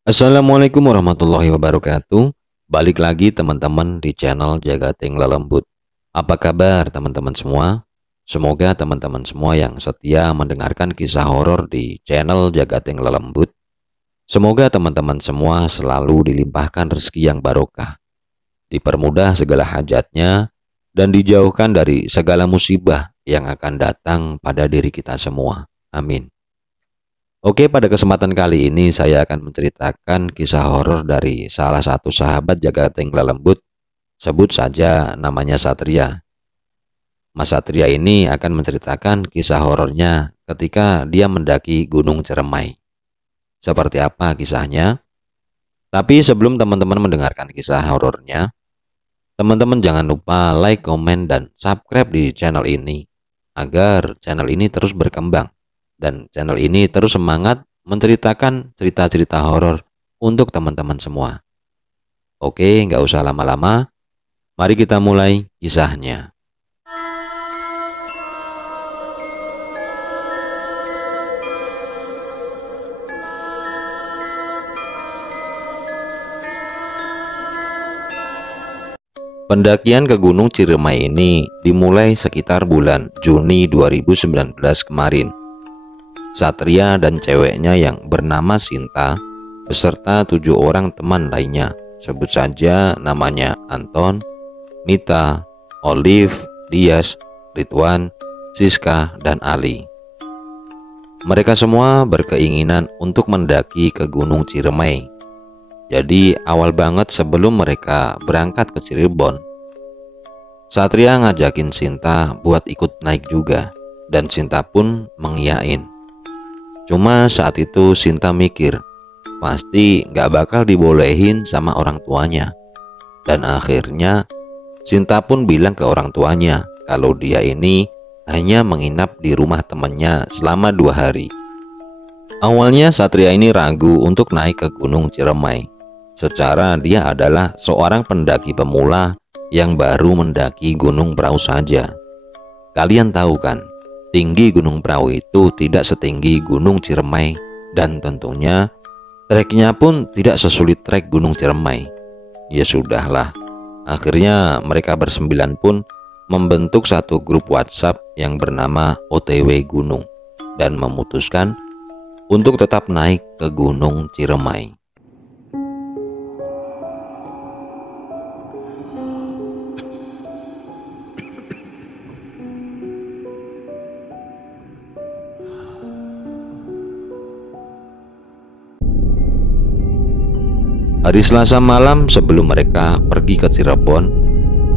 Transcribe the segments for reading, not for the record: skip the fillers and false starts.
Assalamualaikum warahmatullahi wabarakatuh. Balik lagi teman-teman di channel Jagating Lelembut. Apa kabar teman-teman semua? Semoga teman-teman semua yang setia mendengarkan kisah horor di channel Jagating Lelembut. Semoga teman-teman semua selalu dilimpahkan rezeki yang barokah, dipermudah segala hajatnya, dan dijauhkan dari segala musibah yang akan datang pada diri kita semua. Amin. Oke, pada kesempatan kali ini saya akan menceritakan kisah horor dari salah satu sahabat Jagating Lelembut. Sebut saja namanya Satria. Mas Satria ini akan menceritakan kisah horornya ketika dia mendaki Gunung Ciremai. Seperti apa kisahnya? Tapi sebelum teman-teman mendengarkan kisah horornya, teman-teman jangan lupa like, komen, dan subscribe di channel ini agar channel ini terus berkembang. Dan channel ini terus semangat menceritakan cerita-cerita horor untuk teman-teman semua. Oke, nggak usah lama-lama. Mari kita mulai kisahnya. Pendakian ke Gunung Ciremai ini dimulai sekitar bulan Juni 2019 kemarin. Satria dan ceweknya yang bernama Sinta beserta 7 orang teman lainnya, sebut saja namanya Anton, Nita, Olive, Dias, Ridwan, Siska, dan Ali. Mereka semua berkeinginan untuk mendaki ke Gunung Ciremai. Jadi awal banget sebelum mereka berangkat ke Cirebon, Satria ngajakin Sinta buat ikut naik juga, dan Sinta pun mengiyain. Cuma saat itu Sinta mikir, pasti gak bakal dibolehin sama orang tuanya. Dan akhirnya Sinta pun bilang ke orang tuanya kalau dia ini hanya menginap di rumah temannya selama 2 hari. Awalnya Satria ini ragu untuk naik ke Gunung Ciremai. Secara dia adalah seorang pendaki pemula yang baru mendaki Gunung Prau saja. Kalian tahu kan, tinggi Gunung Prau itu tidak setinggi Gunung Ciremai, dan tentunya treknya pun tidak sesulit trek Gunung Ciremai. Ya sudahlah, akhirnya mereka bersembilan pun membentuk satu grup WhatsApp yang bernama OTW Gunung dan memutuskan untuk tetap naik ke Gunung Ciremai. Hari Selasa malam sebelum mereka pergi ke Cirebon,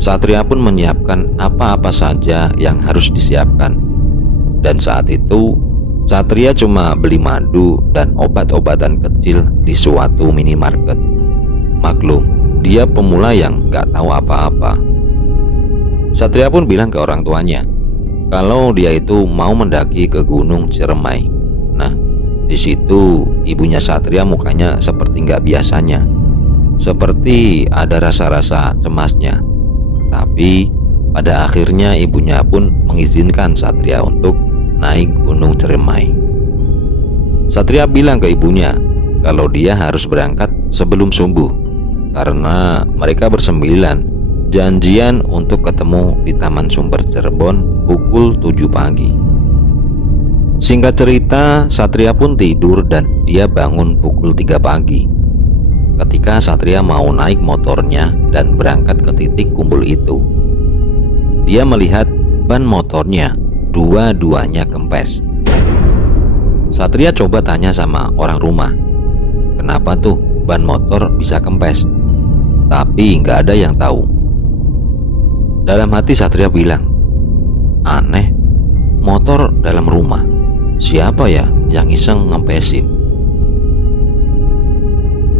Satria pun menyiapkan apa-apa saja yang harus disiapkan. Dan saat itu, Satria cuma beli madu dan obat-obatan kecil di suatu minimarket. Maklum, dia pemula yang gak tahu apa-apa. Satria pun bilang ke orang tuanya kalau dia itu mau mendaki ke Gunung Ciremai. Nah, di situ ibunya Satria mukanya seperti nggak biasanya, seperti ada rasa-rasa cemasnya. Tapi pada akhirnya ibunya pun mengizinkan Satria untuk naik Gunung Ciremai. Satria bilang ke ibunya kalau dia harus berangkat sebelum subuh karena mereka bersembilan janjian untuk ketemu di Taman Sumber Cirebon pukul 7 pagi. Singkat cerita, Satria pun tidur dan dia bangun pukul 3 pagi. Ketika Satria mau naik motornya dan berangkat ke titik kumpul itu, dia melihat ban motornya dua-duanya kempes. Satria coba tanya sama orang rumah, kenapa tuh ban motor bisa kempes? Tapi nggak ada yang tahu. Dalam hati Satria bilang, aneh, motor dalam rumah, siapa ya yang iseng ngempesin?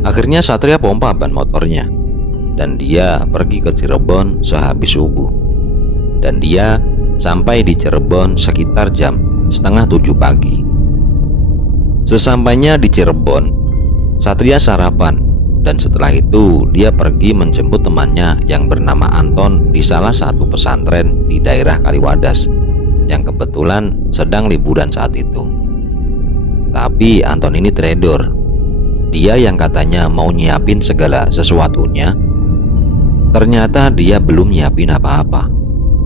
Akhirnya Satria pompa ban motornya dan dia pergi ke Cirebon sehabis subuh. Dan dia sampai di Cirebon sekitar jam setengah 7 pagi. Sesampainya di Cirebon, Satria sarapan dan setelah itu dia pergi menjemput temannya yang bernama Anton di salah satu pesantren di daerah Kaliwadas yang kebetulan sedang liburan saat itu. Tapi Anton ini trader dia yang katanya mau nyiapin segala sesuatunya, ternyata dia belum nyiapin apa-apa.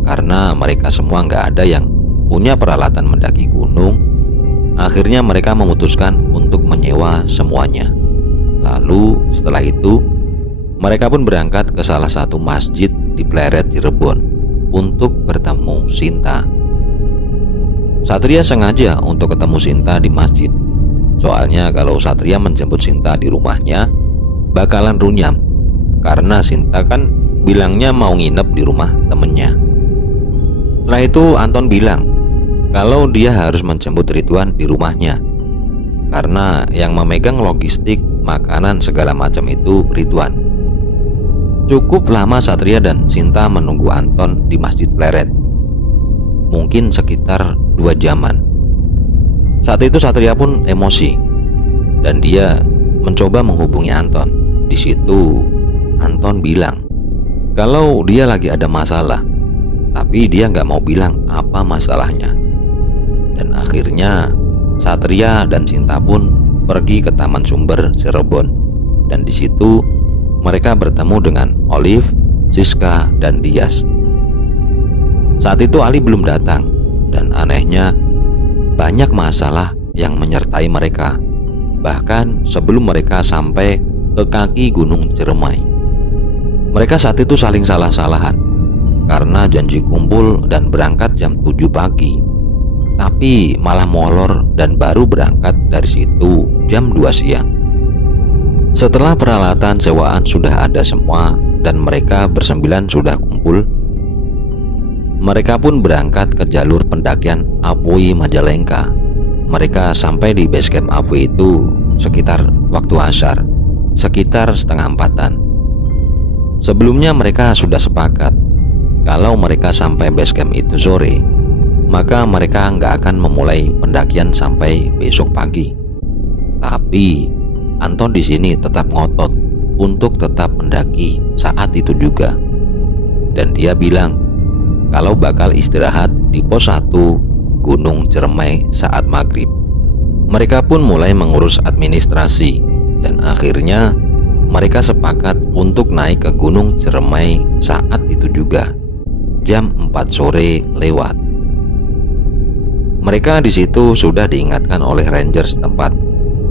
Karena mereka semua nggak ada yang punya peralatan mendaki gunung, akhirnya mereka memutuskan untuk menyewa semuanya. Lalu setelah itu, mereka pun berangkat ke salah satu masjid di Pleret Cirebon untuk bertemu Sinta. Satria sengaja untuk ketemu Sinta di masjid. Soalnya kalau Satria menjemput Sinta di rumahnya bakalan runyam, karena Sinta kan bilangnya mau nginep di rumah temennya. Setelah itu Anton bilang kalau dia harus menjemput Ridwan di rumahnya, karena yang memegang logistik, makanan segala macam itu Ridwan. Cukup lama Satria dan Sinta menunggu Anton di Masjid Pleret, mungkin sekitar 2 jaman. Saat itu Satria pun emosi dan dia mencoba menghubungi Anton. Di situ Anton bilang kalau dia lagi ada masalah, tapi dia nggak mau bilang apa masalahnya. Dan akhirnya Satria dan Sinta pun pergi ke Taman Sumber Cirebon, dan di situ mereka bertemu dengan Olive, Siska, dan Dias. Saat itu Ali belum datang, dan anehnya banyak masalah yang menyertai mereka, bahkan sebelum mereka sampai ke kaki Gunung Ciremai. Mereka saat itu saling salah-salahan karena janji kumpul dan berangkat jam 7 pagi, tapi malah molor dan baru berangkat dari situ jam 2 siang. Setelah peralatan sewaan sudah ada semua dan mereka bersembilan sudah kumpul, mereka pun berangkat ke jalur pendakian Apui Majalengka. Mereka sampai di base camp Apui itu sekitar waktu asar, sekitar setengah 4-an. Sebelumnya mereka sudah sepakat kalau mereka sampai base camp itu sore, maka mereka nggak akan memulai pendakian sampai besok pagi. Tapi Anton di sini tetap ngotot untuk tetap mendaki saat itu juga, dan dia bilang kalau bakal istirahat di pos 1 Gunung Ciremai saat maghrib. Mereka pun mulai mengurus administrasi, dan akhirnya mereka sepakat untuk naik ke Gunung Ciremai saat itu juga jam 4 sore lewat. Mereka di situ sudah diingatkan oleh ranger setempat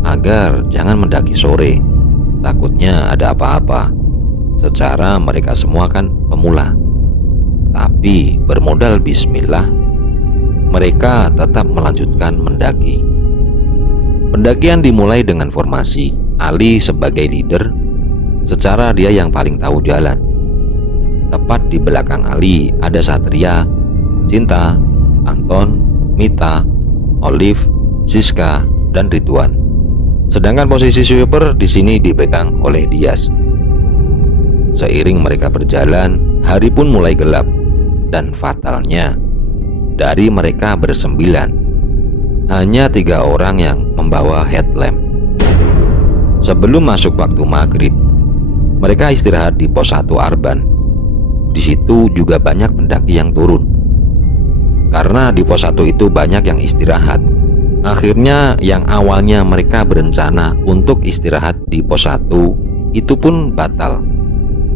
agar jangan mendaki sore, takutnya ada apa-apa. Secara mereka semua kan pemula, tapi bermodal bismillah, mereka tetap melanjutkan mendaki. Pendakian dimulai dengan formasi Ali sebagai leader, secara dia yang paling tahu jalan. Tepat di belakang Ali ada Satria, Sinta, Anton, Mita, Olive, Siska, dan Ridwan. Sedangkan posisi sweeper di sini dipegang oleh Dias. Seiring mereka berjalan, hari pun mulai gelap, dan fatalnya dari mereka bersembilan, hanya 3 orang yang membawa headlamp. Sebelum masuk waktu maghrib, mereka istirahat di pos 1 Arban. Di situ juga banyak pendaki yang turun. Karena di pos 1 itu banyak yang istirahat, akhirnya yang awalnya mereka berencana untuk istirahat di pos 1 itu pun batal.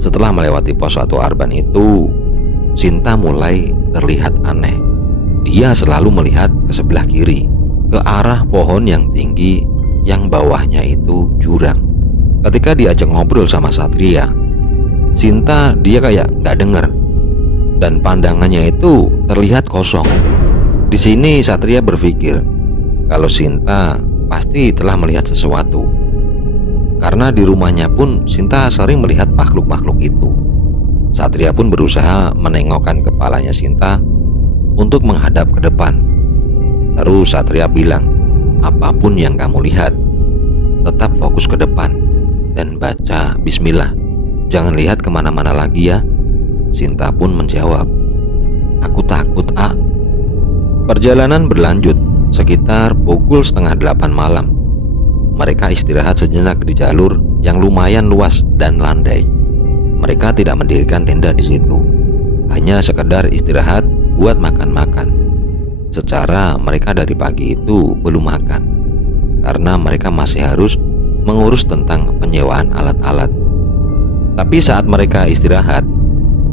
Setelah melewati pos 1 Arban itu, Sinta mulai terlihat aneh. Dia selalu melihat ke sebelah kiri, ke arah pohon yang tinggi yang bawahnya itu jurang. Ketika diajak ngobrol sama Satria, Sinta dia kayak nggak denger, dan pandangannya itu terlihat kosong. Di sini Satria berpikir kalau Sinta pasti telah melihat sesuatu, karena di rumahnya pun Sinta sering melihat makhluk-makhluk itu. Satria pun berusaha menengokkan kepalanya Sinta untuk menghadap ke depan. Terus Satria bilang, apapun yang kamu lihat, tetap fokus ke depan dan baca bismillah. Jangan lihat kemana-mana lagi ya. Sinta pun menjawab, aku takut, A. Perjalanan berlanjut sekitar pukul 7:30 malam. Mereka istirahat sejenak di jalur yang lumayan luas dan landai. Mereka tidak mendirikan tenda di situ, hanya sekedar istirahat buat makan-makan. Secara mereka dari pagi itu belum makan, karena mereka masih harus mengurus tentang penyewaan alat-alat. Tapi saat mereka istirahat,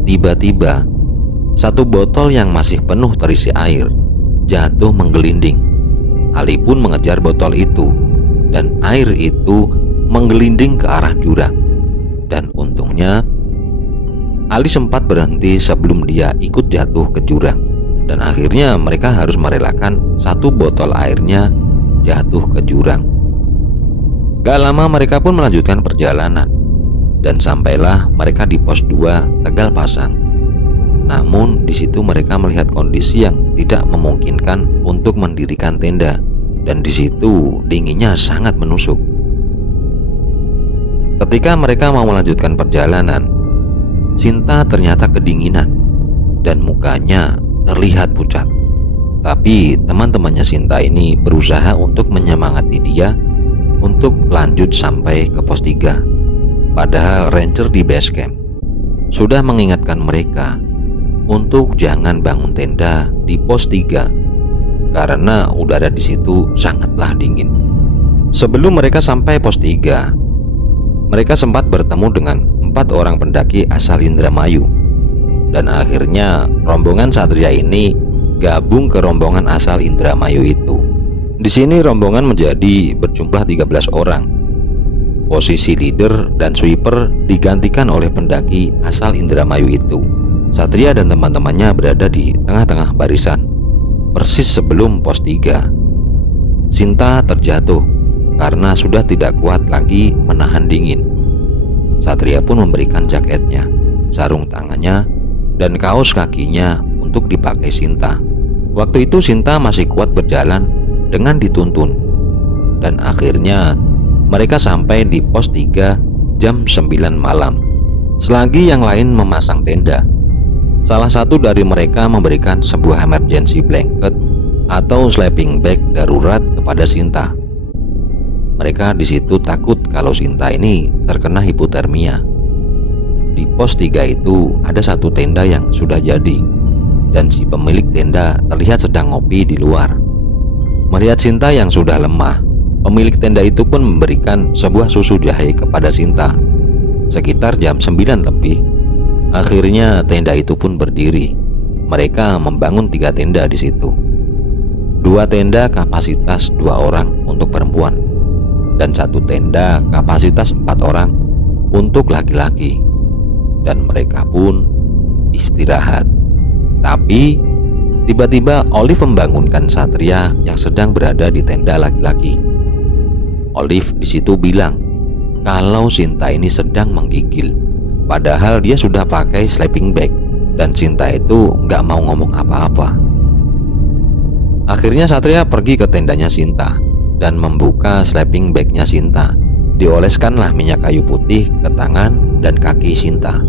tiba-tiba satu botol yang masih penuh terisi air jatuh menggelinding. Ali pun mengejar botol itu, dan air itu menggelinding ke arah jurang. Dan untungnya Ali sempat berhenti sebelum dia ikut jatuh ke jurang. Dan akhirnya mereka harus merelakan satu botol airnya jatuh ke jurang. Gak lama mereka pun melanjutkan perjalanan, dan sampailah mereka di pos 2 Tegal Pasang. Namun di situ mereka melihat kondisi yang tidak memungkinkan untuk mendirikan tenda, dan di situ dinginnya sangat menusuk. Ketika mereka mau melanjutkan perjalanan, Sinta ternyata kedinginan dan mukanya terlihat pucat. Tapi teman-temannya Sinta ini berusaha untuk menyemangati dia untuk lanjut sampai ke pos 3. Padahal ranger di base camp sudah mengingatkan mereka untuk jangan bangun tenda di pos 3 karena udara di situ sangatlah dingin. Sebelum mereka sampai pos 3, mereka sempat bertemu dengan 4 orang pendaki asal Indramayu. Dan akhirnya rombongan Satria ini gabung ke rombongan asal Indramayu itu. Di sini rombongan menjadi berjumlah 13 orang. Posisi leader dan sweeper digantikan oleh pendaki asal Indramayu itu. Satria dan teman-temannya berada di tengah-tengah barisan, persis sebelum pos 3. Sinta terjatuh karena sudah tidak kuat lagi menahan dingin. Satria pun memberikan jaketnya, sarung tangannya, dan kaos kakinya untuk dipakai Sinta. Waktu itu Sinta masih kuat berjalan dengan dituntun. Dan akhirnya mereka sampai di pos 3 jam 9 malam. Selagi yang lain memasang tenda, salah satu dari mereka memberikan sebuah emergency blanket atau sleeping bag darurat kepada Sinta. Mereka di situ takut kalau Sinta ini terkena hipotermia. Di pos 3 itu ada satu tenda yang sudah jadi, dan si pemilik tenda terlihat sedang ngopi di luar. Melihat Sinta yang sudah lemah, pemilik tenda itu pun memberikan sebuah susu jahe kepada Sinta. Sekitar jam 9 lebih, akhirnya tenda itu pun berdiri. Mereka membangun 3 tenda di situ. 2 tenda kapasitas 2 orang untuk perempuan, dan 1 tenda kapasitas 4 orang untuk laki-laki. Dan mereka pun istirahat. Tapi tiba-tiba Olive membangunkan Satria yang sedang berada di tenda laki-laki. Olive di situ bilang kalau Sinta ini sedang menggigil, padahal dia sudah pakai sleeping bag dan Sinta itu nggak mau ngomong apa-apa. Akhirnya Satria pergi ke tendanya Sinta dan membuka sleeping bagnya Sinta. Dioleskanlah minyak kayu putih ke tangan dan kaki Sinta.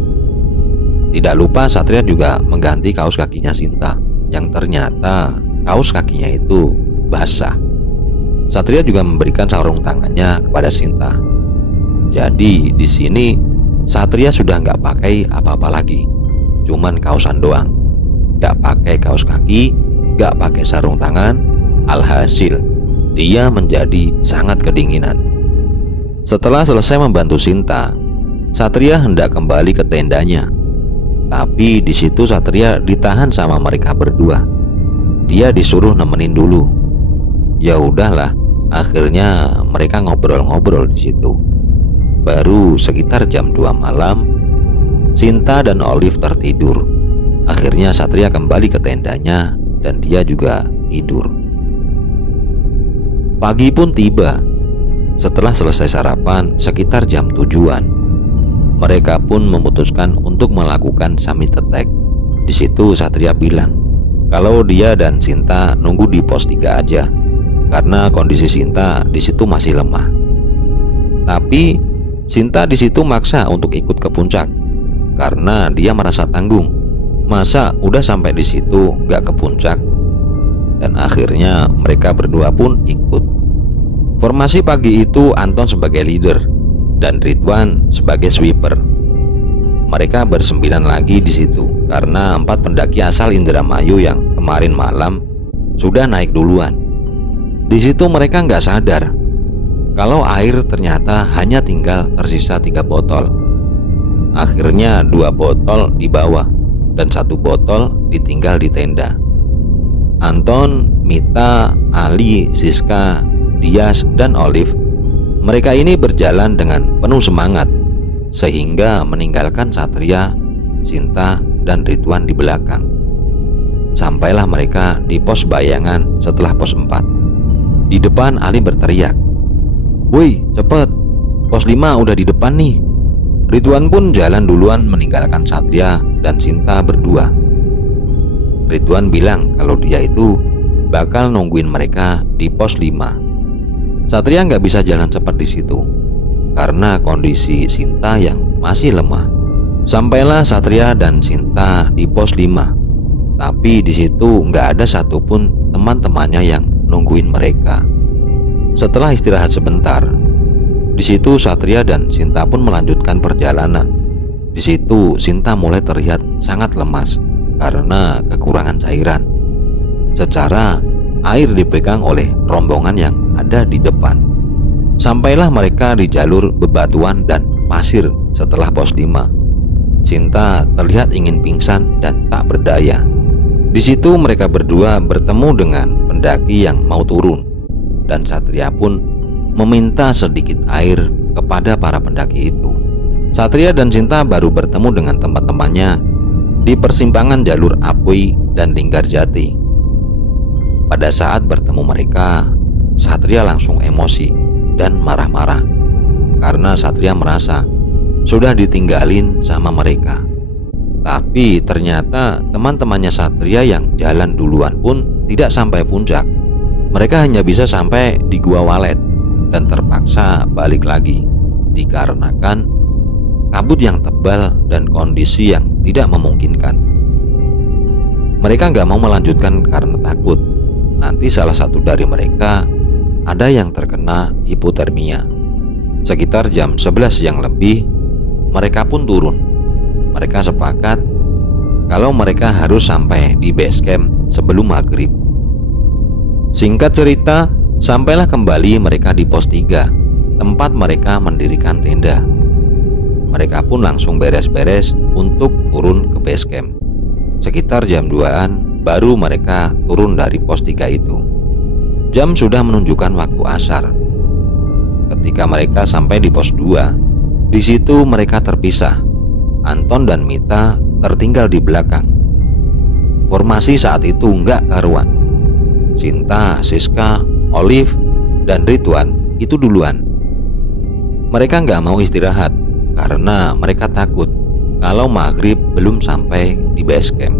Tidak lupa Satria juga mengganti kaos kakinya Sinta, yang ternyata kaos kakinya itu basah. Satria juga memberikan sarung tangannya kepada Sinta. Jadi di sini Satria sudah nggak pakai apa-apa lagi, cuman kaosan doang, nggak pakai kaos kaki, nggak pakai sarung tangan. Alhasil dia menjadi sangat kedinginan. Setelah selesai membantu Sinta, Satria hendak kembali ke tendanya. Tapi di situ Satria ditahan sama mereka berdua. Dia disuruh nemenin dulu. Ya udahlah, akhirnya mereka ngobrol-ngobrol di situ. Baru sekitar jam 2 malam, Sinta dan Olive tertidur. Akhirnya Satria kembali ke tendanya dan dia juga tidur. Pagi pun tiba. Setelah selesai sarapan sekitar jam 7-an, mereka pun memutuskan untuk melakukan summit attack. Di situ Satria bilang kalau dia dan Sinta nunggu di pos 3 aja, karena kondisi Sinta di situ masih lemah. Tapi Sinta di situ maksa untuk ikut ke puncak karena dia merasa tanggung. Masa udah sampai di situ nggak ke puncak? Dan akhirnya mereka berdua pun ikut. Formasi pagi itu Anton sebagai leader dan Ridwan sebagai sweeper. Mereka bersembilan lagi di situ karena 4 pendaki asal Indramayu yang kemarin malam sudah naik duluan. Di situ mereka nggak sadar kalau air ternyata hanya tinggal tersisa 3 botol. Akhirnya 2 botol dibawa dan 1 botol ditinggal di tenda. Anton, Mita, Ali, Siska, Dias, dan Olive, mereka ini berjalan dengan penuh semangat sehingga meninggalkan Satria, Sinta, dan Ridwan di belakang. Sampailah mereka di pos bayangan setelah pos 4. Di depan Ali berteriak, "Woi, cepet, pos 5 udah di depan nih." Ridwan pun jalan duluan meninggalkan Satria dan Sinta berdua. Ridwan bilang kalau dia itu bakal nungguin mereka di pos 5. Satria nggak bisa jalan cepat di situ karena kondisi Sinta yang masih lemah. Sampailah Satria dan Sinta di pos 5, tapi di situ nggak ada satupun teman-temannya yang nungguin mereka. Setelah istirahat sebentar, di situ Satria dan Sinta pun melanjutkan perjalanan. Di situ Sinta mulai terlihat sangat lemas karena kekurangan cairan. Secara air dipegang oleh rombongan yang ada di depan. Sampailah mereka di jalur bebatuan dan pasir setelah pos 5. Sinta terlihat ingin pingsan dan tak berdaya. Di situ mereka berdua bertemu dengan pendaki yang mau turun, dan Satria pun meminta sedikit air kepada para pendaki itu. Satria dan Sinta baru bertemu dengan teman-temannya di persimpangan jalur Apui dan Linggarjati. Pada saat bertemu mereka, Satria langsung emosi dan marah-marah karena Satria merasa sudah ditinggalin sama mereka. Tapi ternyata teman-temannya Satria yang jalan duluan pun tidak sampai puncak. Mereka hanya bisa sampai di Gua Walet dan terpaksa balik lagi dikarenakan kabut yang tebal dan kondisi yang tidak memungkinkan. Mereka nggak mau melanjutkan karena takut nanti salah satu dari mereka ada yang terkena hipotermia. Sekitar jam 11 yang lebih, mereka pun turun. Mereka sepakat kalau mereka harus sampai di base camp sebelum maghrib. Singkat cerita, sampailah kembali mereka di pos 3, tempat mereka mendirikan tenda. Mereka pun langsung beres-beres untuk turun ke base camp. Sekitar jam 2-an baru mereka turun dari pos 3 itu. Jam sudah menunjukkan waktu asar. Ketika mereka sampai di pos 2, di situ mereka terpisah. Anton dan Mita tertinggal di belakang. Formasi saat itu nggak karuan. Sinta, Siska, Olive, dan Ridwan itu duluan. Mereka nggak mau istirahat karena mereka takut kalau maghrib belum sampai di base camp.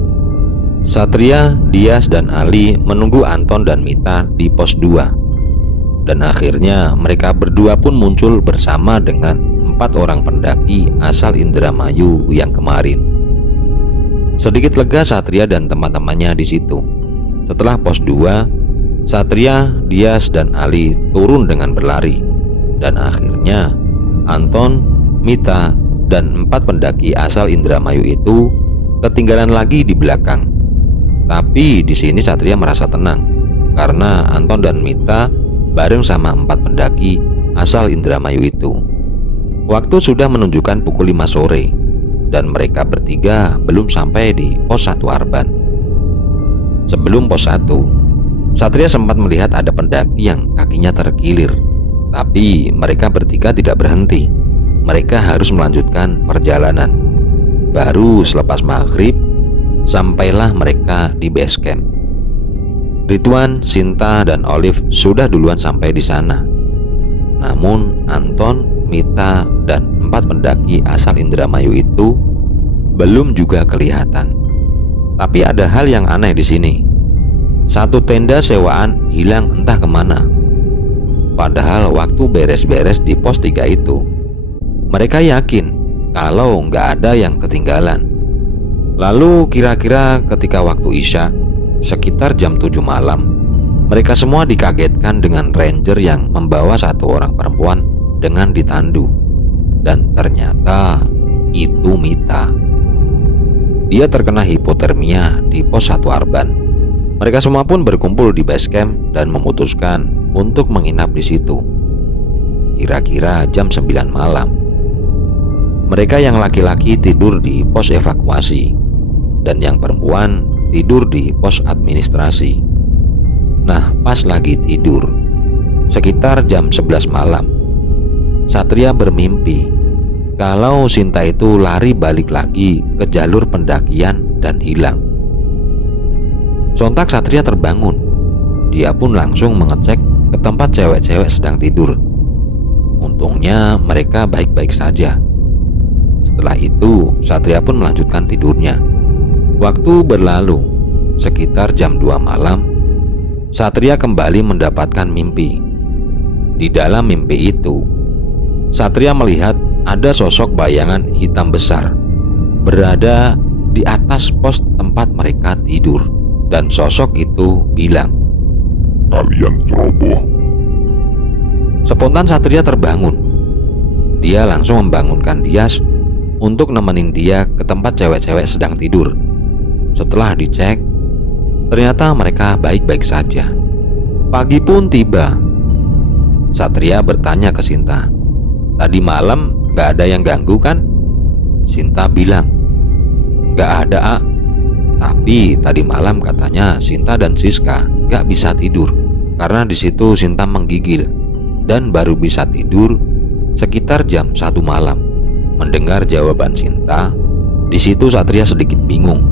Satria, Dias, dan Ali menunggu Anton dan Mita di pos 2. Dan akhirnya mereka berdua pun muncul bersama dengan 4 orang pendaki asal Indramayu yang kemarin. Sedikit lega Satria dan teman-temannya di situ. Setelah pos 2, Satria, Dias, dan Ali turun dengan berlari. Dan akhirnya Anton, Mita, dan 4 pendaki asal Indramayu itu ketinggalan lagi di belakang. Tapi di sini Satria merasa tenang karena Anton dan Mita bareng sama 4 pendaki asal Indramayu itu. Waktu sudah menunjukkan pukul 5 sore dan mereka bertiga belum sampai di pos 1 Arban. Sebelum pos 1, Satria sempat melihat ada pendaki yang kakinya terkilir. Tapi mereka bertiga tidak berhenti. Mereka harus melanjutkan perjalanan. Baru selepas maghrib, sampailah mereka di base camp. Ridwan, Sinta, dan Olive sudah duluan sampai di sana. Namun Anton, Mita, dan 4 pendaki asal Indramayu itu belum juga kelihatan. Tapi ada hal yang aneh di sini. Satu tenda sewaan hilang entah kemana. Padahal waktu beres-beres di pos 3 itu, mereka yakin kalau nggak ada yang ketinggalan. Lalu kira-kira ketika waktu Isya, sekitar jam 7 malam, mereka semua dikagetkan dengan ranger yang membawa 1 orang perempuan dengan ditandu. Dan ternyata itu Mita. Dia terkena hipotermia di pos 1 Arban. Mereka semua pun berkumpul di base camp dan memutuskan untuk menginap di situ. kira-kira jam 9 malam. Mereka yang laki-laki tidur di pos evakuasi dan yang perempuan tidur di pos administrasi. Nah, pas lagi tidur, sekitar jam 11 malam, Satria bermimpi kalau Sinta itu lari balik lagi ke jalur pendakian dan hilang. Sontak Satria terbangun. Dia pun langsung mengecek ke tempat cewek-cewek sedang tidur. Untungnya mereka baik-baik saja. Setelah itu Satria pun melanjutkan tidurnya. Waktu berlalu, sekitar jam 2 malam, Satria kembali mendapatkan mimpi. Di dalam mimpi itu, Satria melihat ada sosok bayangan hitam besar berada di atas pos tempat mereka tidur. Dan sosok itu bilang, "Kalian ceroboh." Spontan Satria terbangun. Dia langsung membangunkan Dias untuk nemenin dia ke tempat cewek-cewek sedang tidur. Setelah dicek, ternyata mereka baik-baik saja. Pagi pun tiba. Satria bertanya ke Sinta, "Tadi malam gak ada yang ganggu kan?" Sinta bilang, "Gak ada, A. Tapi tadi malam katanya Sinta dan Siska gak bisa tidur karena di situ Sinta menggigil dan baru bisa tidur sekitar jam 1 malam." Mendengar jawaban Sinta, di situ Satria sedikit bingung.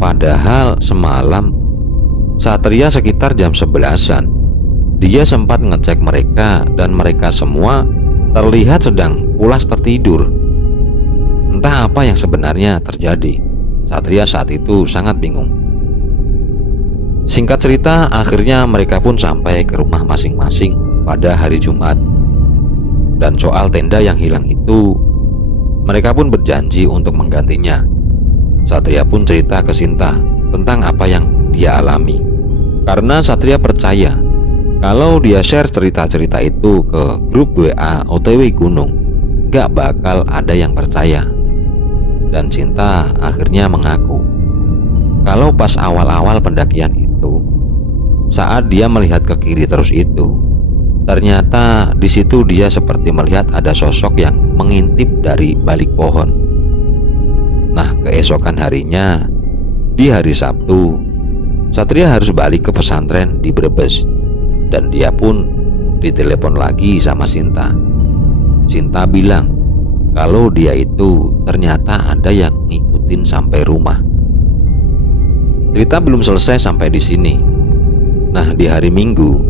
Padahal semalam Satria sekitar jam 11-an dia sempat ngecek mereka dan mereka semua terlihat sedang pulas tertidur. Entah apa yang sebenarnya terjadi. Satria saat itu sangat bingung. Singkat cerita, akhirnya mereka pun sampai ke rumah masing-masing pada hari Jumat. Dan soal tenda yang hilang itu, mereka pun berjanji untuk menggantinya. Satria pun cerita ke Sinta tentang apa yang dia alami. Karena Satria percaya kalau dia share cerita-cerita itu ke grup WA OTW Gunung, gak bakal ada yang percaya. Dan Sinta akhirnya mengaku kalau pas awal-awal pendakian itu, saat dia melihat ke kiri terus itu, ternyata di situ dia seperti melihat ada sosok yang mengintip dari balik pohon. Nah, keesokan harinya, di hari Sabtu, Satria harus balik ke pesantren di Brebes. Dan dia pun ditelepon lagi sama Sinta. Sinta bilang kalau dia itu ternyata ada yang ngikutin sampai rumah. Cerita belum selesai sampai di sini. Nah, di hari Minggu,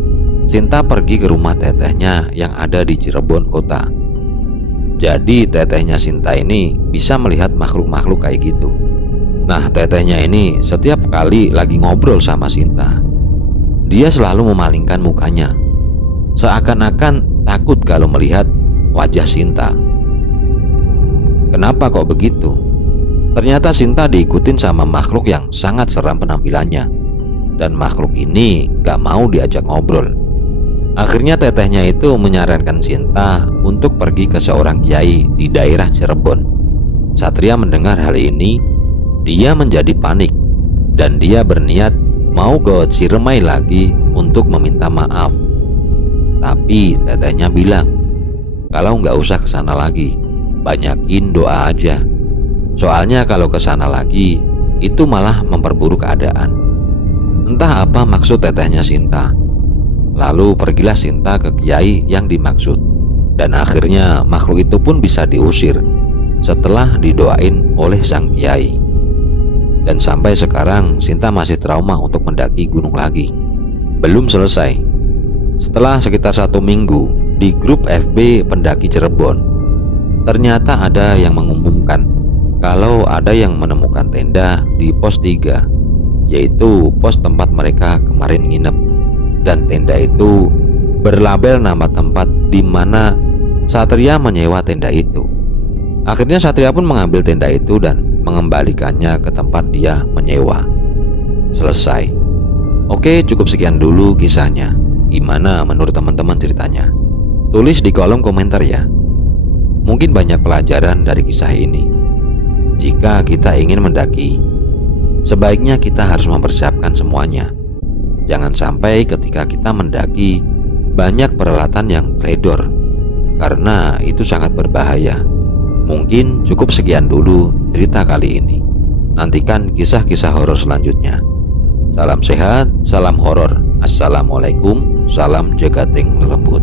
Sinta pergi ke rumah tetehnya yang ada di Cirebon kota. Jadi tetehnya Sinta ini bisa melihat makhluk-makhluk kayak gitu. Nah, tetehnya ini setiap kali lagi ngobrol sama Sinta, dia selalu memalingkan mukanya, seakan-akan takut kalau melihat wajah Sinta. Kenapa kok begitu? Ternyata Sinta diikutin sama makhluk yang sangat seram penampilannya. Dan makhluk ini gak mau diajak ngobrol. Akhirnya tetehnya itu menyarankan Sinta untuk pergi ke seorang kiai di daerah Cirebon. Satria mendengar hal ini, dia menjadi panik. Dan dia berniat mau ke Ciremai lagi untuk meminta maaf. Tapi tetehnya bilang kalau gak usah ke sana lagi, banyakin doa aja. Soalnya kalau ke sana lagi, itu malah memperburuk keadaan. Entah apa maksud tetehnya Sinta. Lalu pergilah Sinta ke kiai yang dimaksud. Dan akhirnya makhluk itu pun bisa diusir setelah didoain oleh sang kiai. Dan sampai sekarang Sinta masih trauma untuk mendaki gunung lagi. Belum selesai. Setelah sekitar 1 minggu, di grup FB pendaki Cirebon, ternyata ada yang mengumumkan kalau ada yang menemukan tenda di pos 3, yaitu pos tempat mereka kemarin nginep. Dan tenda itu berlabel nama tempat di mana Satria menyewa tenda itu. Akhirnya Satria pun mengambil tenda itu dan mengembalikannya ke tempat dia menyewa. Selesai. Oke, cukup sekian dulu kisahnya. Gimana menurut teman-teman ceritanya? Tulis di kolom komentar ya. Mungkin banyak pelajaran dari kisah ini. Jika kita ingin mendaki, sebaiknya kita harus mempersiapkan semuanya. Jangan sampai ketika kita mendaki banyak peralatan yang teledor. karena itu sangat berbahaya. Mungkin cukup sekian dulu cerita kali ini. Nantikan kisah-kisah horor selanjutnya. Salam sehat, salam horor. Assalamualaikum, salam jaga ting lembut.